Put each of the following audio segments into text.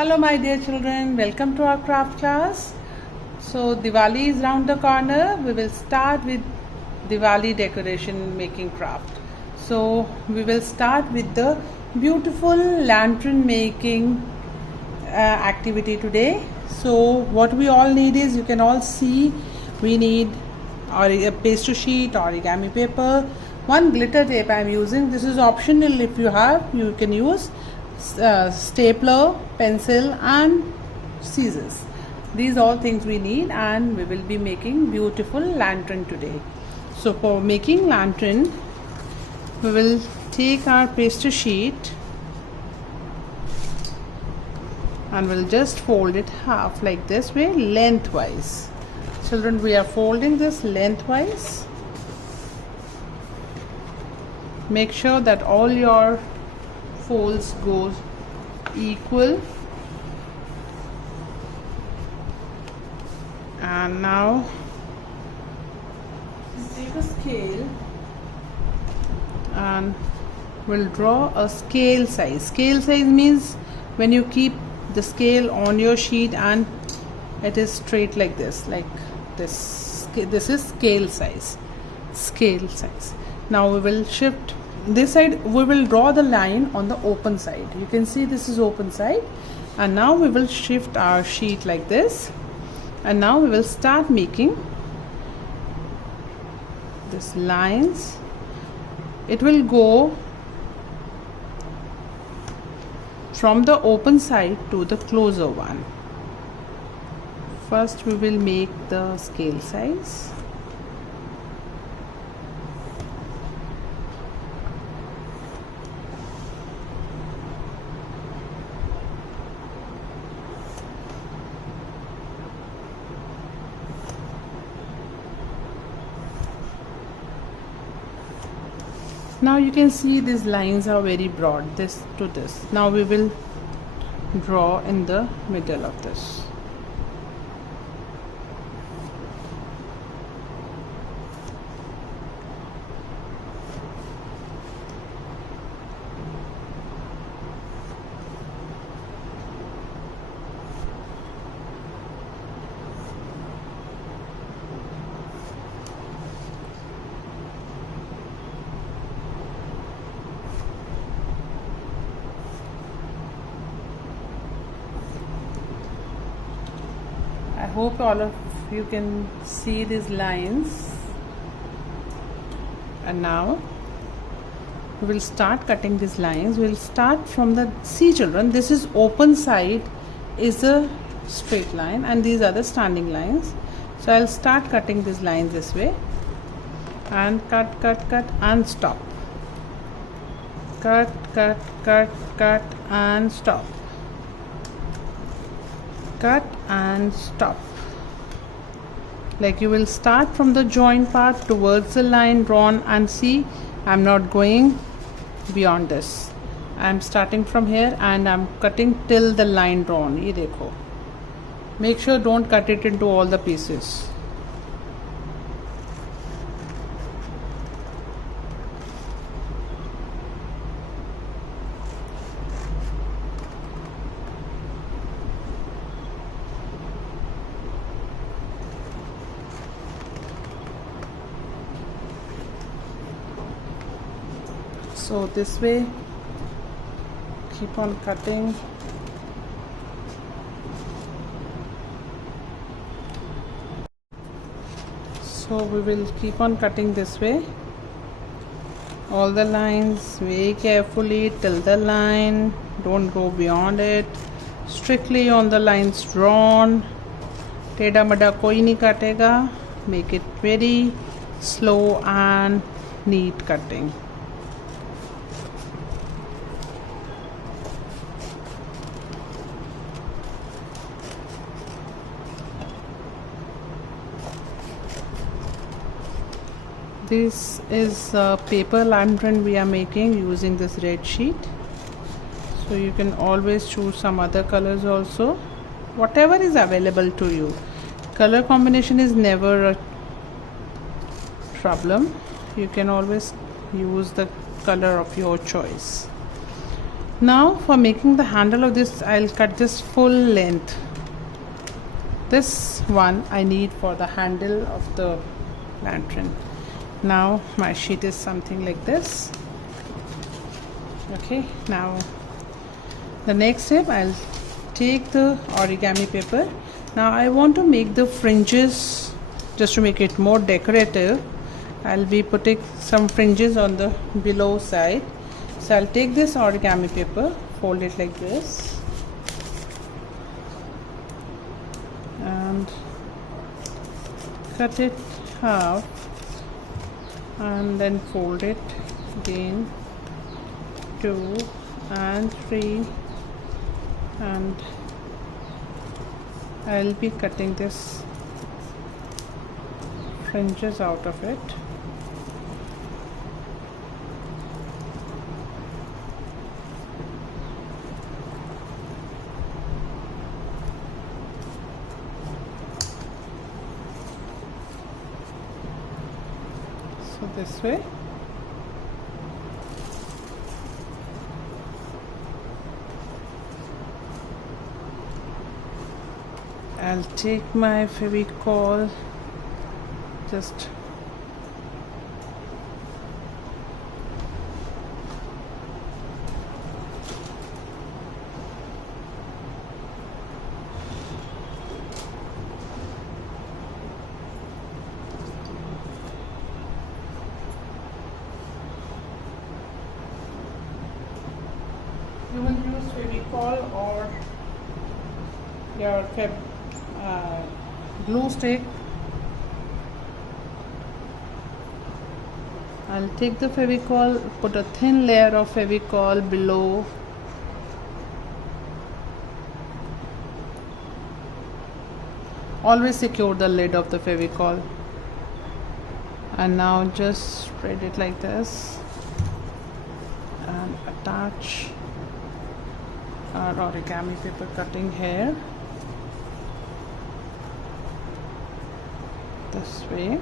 Hello my dear children, welcome to our craft class. So Diwali is round the corner. We will start with Diwali decoration making craft. So we will start with the beautiful lantern making activity today. So what we all need is, you can all see, we need a pastry sheet, origami paper, one glitter tape I am using. This is optional. If you have, you can use stapler, pencil and scissors. These all things we need, and we will be making beautiful lantern today. So for making lantern, we will take our pastry sheet and we'll just fold it half like this way, lengthwise. Children, we are folding this lengthwise. Make sure that all your folds go equal. And now take a scale and we'll draw a scale size. Scale size means when you keep the scale on your sheet and it is straight like this, this is scale size. Now we will shift this side. We will draw the line on the open side. You can see this is open side, and now we will shift our sheet like this, and now we will start making this lines. It will go from the open side to the closer one. First we will make the scale size. Now you can see these lines are very broad, this to this. Now we will draw in the middle of this. I hope all of you can see these lines. And now we will start cutting these lines. We will start from the, see children, this is open side is a straight line and these are the standing lines. So I'll start cutting these lines this way and cut and stop. Cut and stop. Cut and stop. Like you will start from the join part towards the line drawn, and see I'm not going beyond this. I'm starting from here and I'm cutting till the line drawn. Ye dekho. Make sure don't cut it into all the pieces. So this way, keep on cutting. So we will keep on cutting this way. All the lines very carefully till the line. Don't go beyond it. Strictly on the lines drawn. Teda mada koi nahi katega. Make it very slow and neat cutting. This is a paper lantern we are making using this red sheet. So you can always choose some other colors also, whatever is available to you. Color combination is never a problem. You can always use the color of your choice. Now for making the handle of this, I'll cut this full length. This one I need for the handle of the lantern. Now my sheet is something like this. Okay, now the next step, I'll take the origami paper. Now I want to make the fringes, just to make it more decorative. I'll be putting some fringes on the below side. So I'll take this origami paper, fold it like this, and cut it half, and then fold it again, 2 and 3, and I'll be cutting this fringes out of it. So this way. I'll take my Fevicol, just you will use Fevicol or your glue stick. I'll take the Fevicol, put a thin layer of Fevicol below, always secure the lid of the Fevicol, and now just spread it like this and attach our origami paper cutting here this way.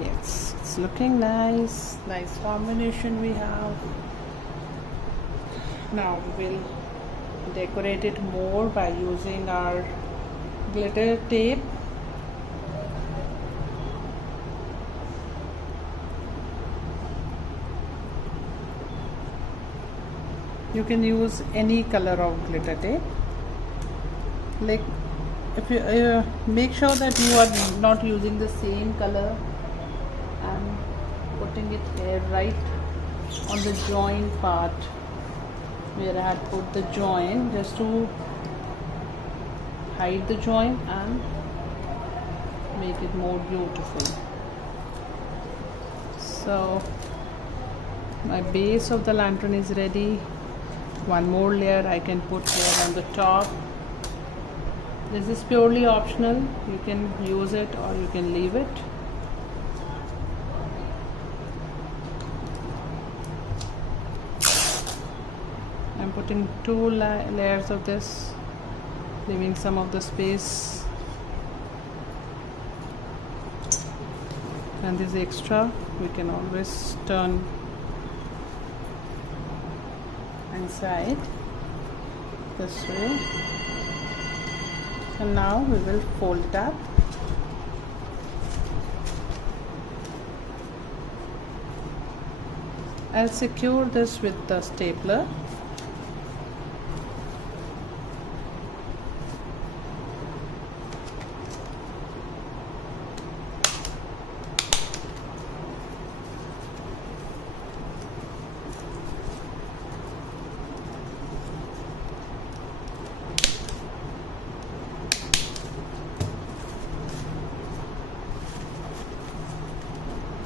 Yes, it's looking nice combination we have. Now we will decorate it more by using our glitter tape. You can use any color of glitter tape. Like, if you make sure that you are not using the same color, and putting it here right on the join part where I had put the join, just to hide the join and make it more beautiful. So my base of the lantern is ready. One more layer I can put here on the top. This is purely optional. You can use it or you can leave it. I'm putting 2 layers of this, leaving some of the space, and this extra we can always turn inside this way. And now we will fold it up. I'll secure this with the stapler.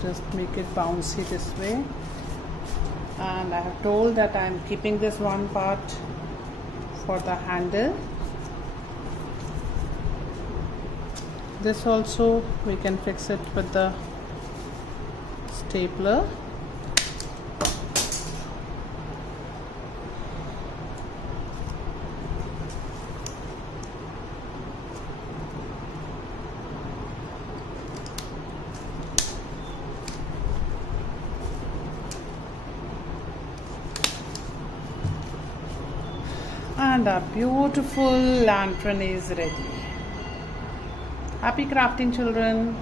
Just make it bouncy this way, and I have told that I am keeping this one part for the handle. This also we can fix it with the stapler. And our beautiful lantern is ready. Happy crafting, children.